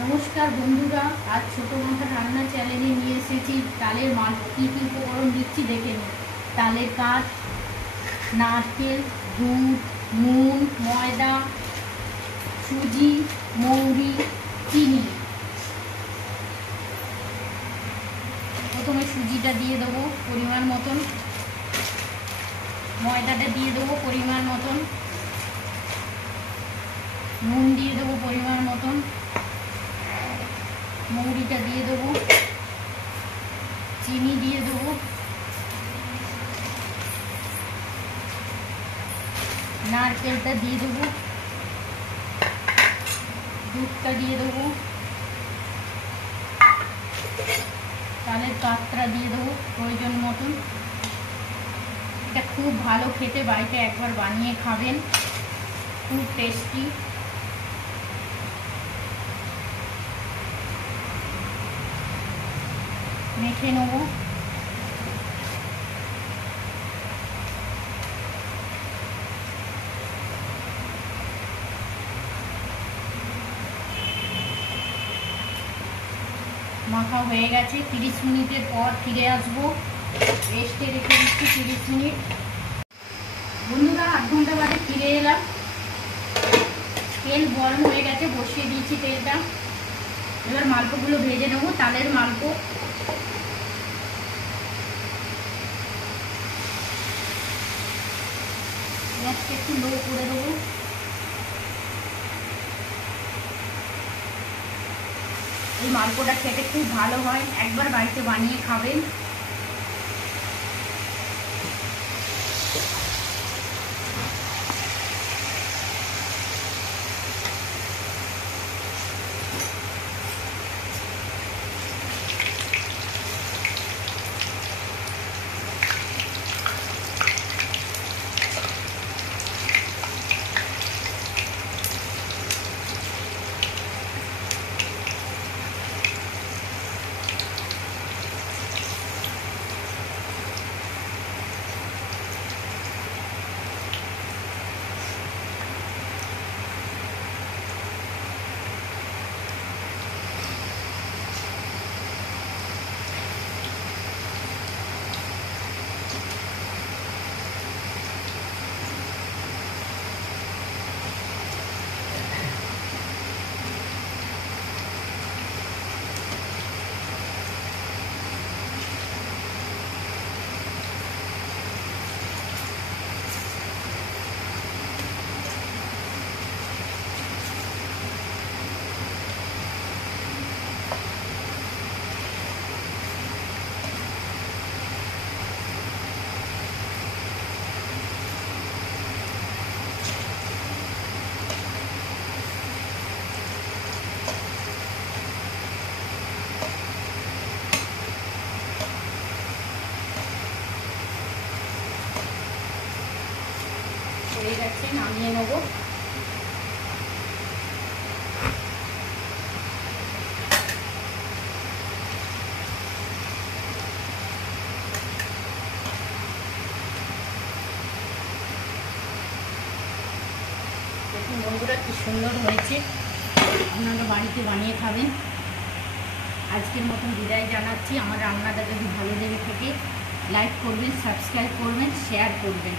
নমস্কার বন্ধুরা, আজ ছোটো মাথার রান্না চ্যানেলে নিয়ে এসেছি তালের মাল। কী কী উপকরণ দিচ্ছি দেখে নিন। তালের কাঠ, নারকেল, দুধ, নুন, ময়দা, সুজি, মৌরি, চিনি। প্রথমে সুজিটা দিয়ে দেবো পরিমাণ মতন, ময়দাটা দিয়ে দেবো পরিমাণ মতন, নুন দিয়ে দেবো পরিমাণ মতন, মৌরিটা দিয়ে দেবো, চিনি দিয়ে দেবো, নারকেলটা দিয়ে দেবো, দুধটা দিয়ে দেবো, তালের কাঠটা দিয়ে দেবো প্রয়োজন মতন। এটা খুব ভালো খেতে, বাড়িতে একবার বানিয়ে খাবেন, খুব টেস্টি। মেখে নেব। মাখা হয়ে গেছে। 30 মিনিটের পর ফিরে আসবো। রেস্টে রেখে দিচ্ছি 30 মিনিট। বন্ধুরা, 8 ঘন্টা বাদে ফিরে এলাম। তেল গরম হয়ে গেছে, বসিয়ে দিয়েছি তেলটা। এবার মালপোগুলো ভেজে নেবো। তালের মালপো। গ্যাসটা একটু লো করে দেবো। এই মালপোটা খেতে খুব ভালো হয়, একবার বাড়িতে বানিয়ে খাবেন। হয়ে গেছে, নামিয়ে নেবো। দেখুন বন্ধুরা, কি সুন্দর হয়েছে। আপনারা বাড়িতে বানিয়ে খাবেন। আজকের মতন বিদায় জানাচ্ছি। আমার রান্নাটা যদি ভালো লেগে থাকে লাইক করবেন, সাবস্ক্রাইব করবেন, শেয়ার করবেন।